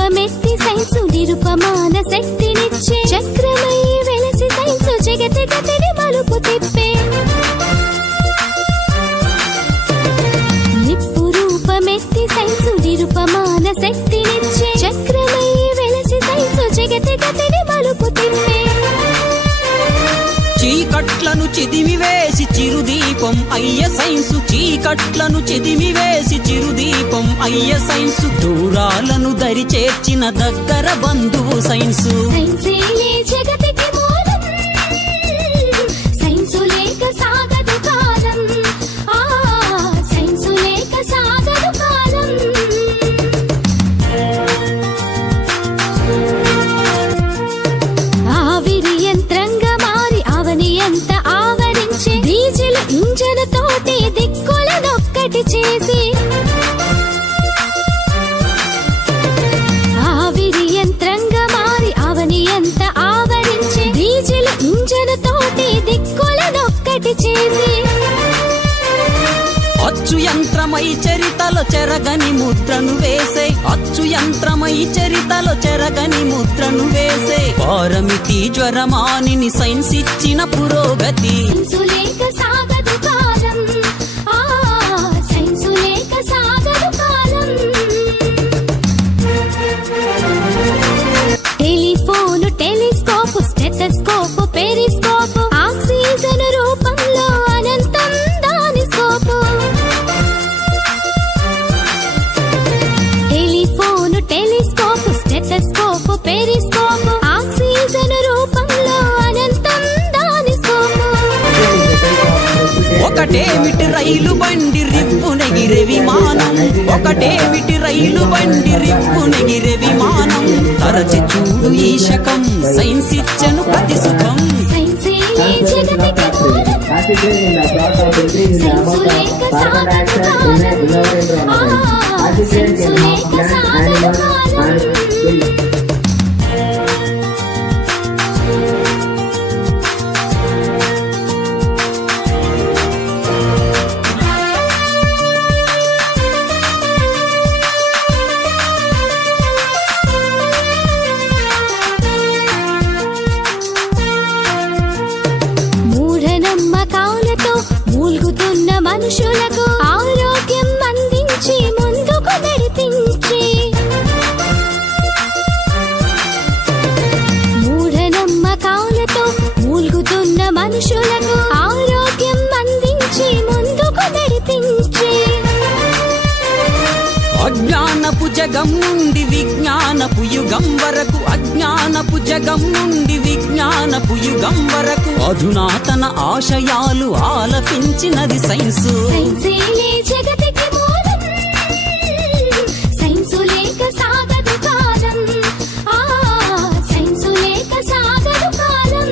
రూపమెత్తి science నిరుపమాన శక్తినిచ్చే చక్రమై వెలసి science జగతి గతిని మలుపు తిప్పే నిప్పు రూపమెత్తి సైన్సు నిరుపమాన శక్తినిచ్చే చక్రమై వెలసి సైన్సు జగతి గతిని మలుపు తిప్పే చీకట్లను చిదిమివేసి చిరుదీపం అయ్య సైన్సు చీకట్లను చిదిమివేసి చిరుదీపం అయ్య సైన్సు దూరాలను దరి చేర్చిన దగ్గర బంధువు సైన్సు సైన్సేలే జగతికి మూలం సైన్సు లేక సాగదు కాలం సైన్సు లేక సాగదు కాలం ఆవిరి యంత్రంగా మారి అవని ఎంత ఆవరించే డీజిల్ ఇంజన్ తోటి దిక్కులనొక్కటి చేసి ఆవిరి యంత్రంగా మారి అవని ఎంత ఆవరించే డీజిల్ ఇంజన్ తోటి దిక్కులనొక్కటి చేసి అచ్చు యంత్రమై చరితలో చెరగని ముద్రను వేసే అచ్చు యంత్రమై చరితలో చెరగని ముద్రను వేసే పారమితి జ్వరమానిని సైన్స్ ఇచ్చిన పురోగతి సైన్సు లేక సాగదు కాలం సైన్సు లేక సాగదు కాలం telephone telescope stethoscope periscope oxygen రూపంలో అనంతం దాని scope telephone telescope stethoscope periscope oxygen రూపంలో అనంతం దాని స్కోప్ ఒకటేమిటి రైలు బండి రిప్పునెగిరే విమానం ఒకటేమిటి రైలు బండి రిప్పునెగిరే విమానం తరచి చూడు ఈ శకం సైన్స్ ఇచ్చను ప్రతి సుఖం సైన్సేలే జగతికి మూలం సైన్సు లేక సాగదు కాలం సైన్సు లేక సాగదు కాలం మూఢనమ్మకాలతో మూల్గుతున్న మనుషులకు ఆరోగ్యం అందించి ముందుకు నడిపించి మూఢనమ్మకాలతో మూల్గుతున్న మనుషులకు ఆరోగ్యం అందించి ముందుకు నడిపించి అజ్ఞానపు జగం నుండి విజ్ఞానపు యుగం వరకు అజ్ఞానపు జగం నుండి విజ్ఞానపు యుగం వరకు అధునాతన ఆశయాలు ఆలపించినది సైన్సు సైన్సేలే జగతికి మూలం సైన్సు లేక సాగదు కాలం సైన్సు లేక సాగదు కాలం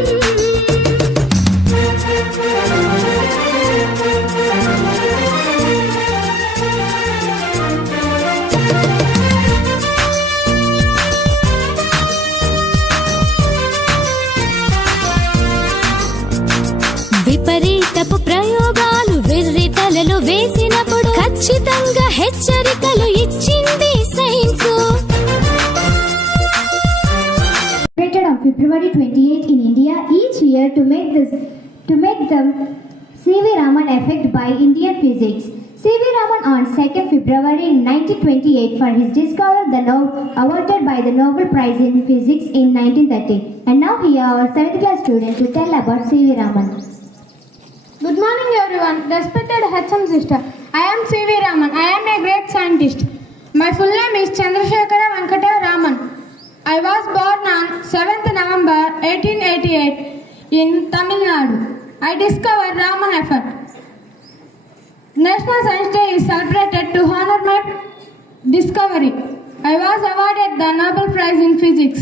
విపరీతపు ప్రయోగాలు వెర్రి తలలు వేసినప్పుడు ఖచ్చితంగా హెచ్చరికలు ఇచ్చింది science Celebrated on February 28 in India each year to make the C.V. Raman effect by Indian physics. C.V. Raman on 2nd February 1928 for his discovery awarded by the Nobel Prize in Physics in 1930. And now here our 7th class student to tell about C.V. Raman. Good morning everyone, respected HM sister. I am C.V. Raman. I am a great scientist. My full name is Chandrasekhara Venkata Raman. I was born on 7th November 1888 in Tamil Nadu. I discovered Raman effect. National Science Day is celebrated to honor my discovery. I was awarded the Nobel Prize in Physics.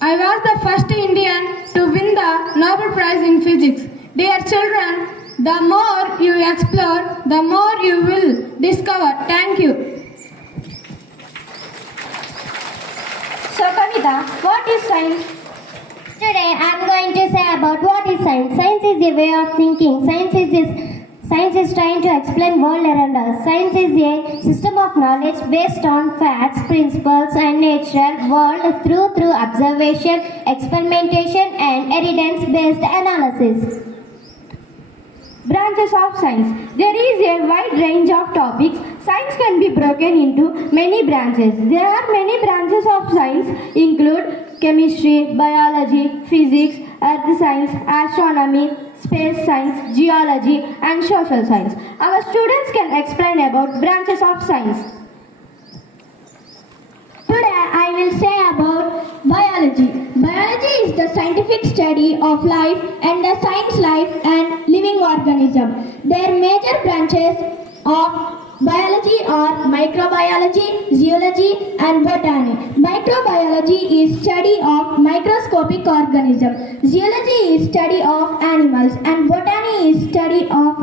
I was the first Indian to win the Nobel Prize in Physics. Dear children, the more you explore, the more you will discover. Thank you. So Kavita, what is science? Today I am going to say about what is science. Science is a way of thinking. Science is Science is trying to explain world around us. Science is a system of knowledge based on facts, principles, and natural world through observation, experimentation, and evidence-based analysis. Branches of science. There is a wide range of topics. Science can be broken into many branches. There are many branches of science include chemistry, biology, physics, earth science, astronomy, space science, geology, and social science. Our students can explain about branches of science. Today I will say about biology. Biology is the scientific study of life and the science life and living organism. Their major branches of biology are microbiology, zoology, and botany. Microbiology is study of microscopic organisms. Zoology is study of animals, and botany is study of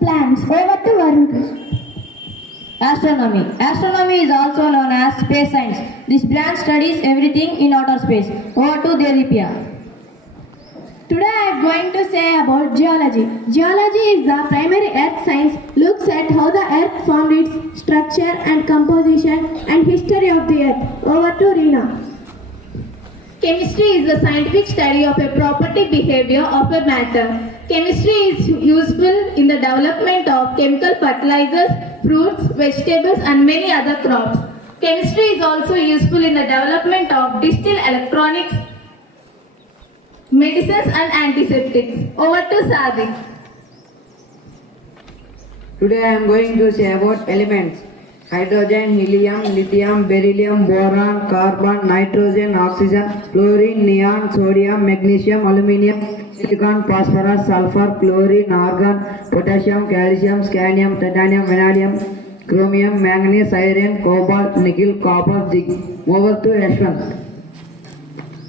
plants. Over to Varun. Astronomy. Astronomy is also known as space science. This branch studies everything in outer space. Over to Devipya. Today I am going to say about geology. Geology is the primary earth science, looks at how the earth formed its structure and composition and history of the earth. Over to Reena. Chemistry is the scientific study of a property behavior of a matter. Chemistry is useful in the development of chemical fertilizers, fruits, vegetables, and many other crops. Chemistry is also useful in the development of digital electronics, medicines, and antiseptics. Over to Sadiq. Today I am going to say about elements. Hydrogen, helium, lithium, beryllium, boron, carbon, nitrogen, oxygen, chlorine, neon, sodium, magnesium, aluminium, silicon, phosphorus, sulfur, chlorine, argon, potassium, calcium, scandium, titanium, vanadium, chromium, manganese, iron, cobalt, nickel, copper, zinc. Over to Yashwant.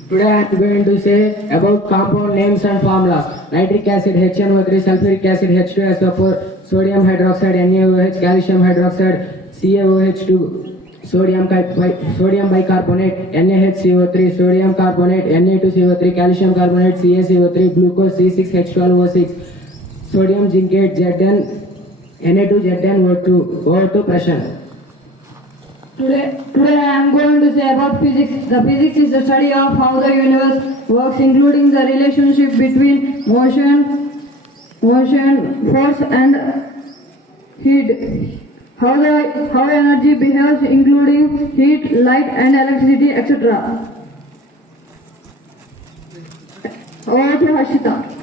Today I am going to say about compound names and formulas. Nitric acid HNO3, sulfuric acid H2SO4, sodium hydroxide NaOH, calcium hydroxide CaOH2, sodium bicarbonate NaHCO3, sodium carbonate Na2CO3, calcium carbonate CaCO3, glucose C6H12O6, sodium zincate Zn Na2ZnO2. Over to Prashant. Today I am going to say about physics. The physics is the study of how the universe works, including the relationship between motion, force, and heat. How energy behaves, including heat, light, and electricity, etc. Over to Harshita.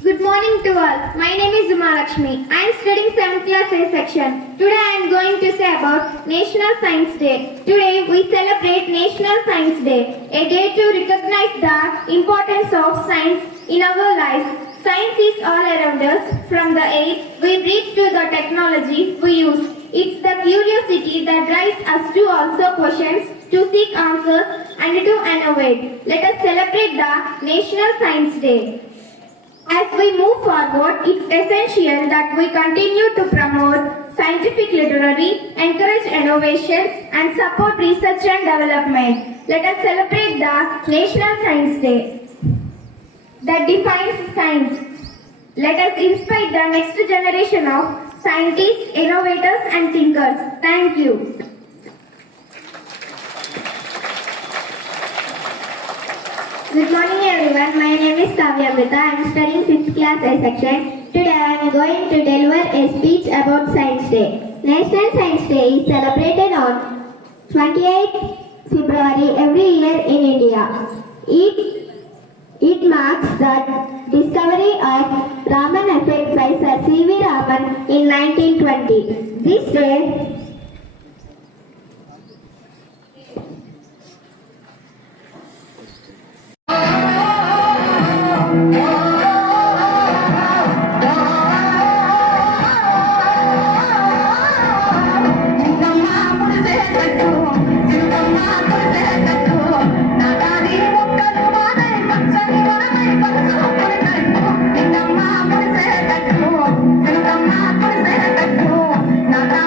Good morning to all. My name is Zuma Lakshmi. I am studying 7th class A section. Today I am going to say about National Science Day. Today we celebrate National Science Day, a day to recognize the importance of science in our lives. Science is all around us, from the air we breathe to the technology we use. It's the curiosity that drives us to answer questions, to seek answers, and to innovate. Let us celebrate the National Science Day. As we move forward, it's essential that we continue to promote scientific literacy, encourage innovations, and support research and development. Let us celebrate the National Science Day that defines science. Let us inspire the next generation of scientists, innovators, and thinkers. Thank you. Good morning everyone, my name is Kavya Mita. I am studying 5th class A section. Today I am going to deliver a speech about Science Day. National Science Day is celebrated on 28th February every year in India. It marks the discovery of Raman effect by Sir C.V. Raman in 1920. This day Nada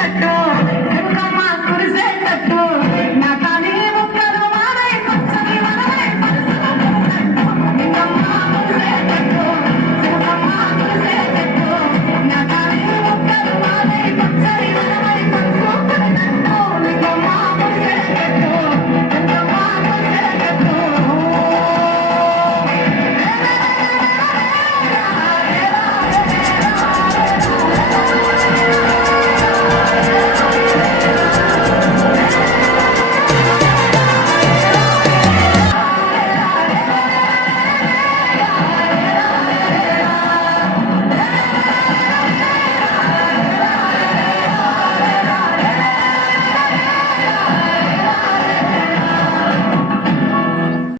Patra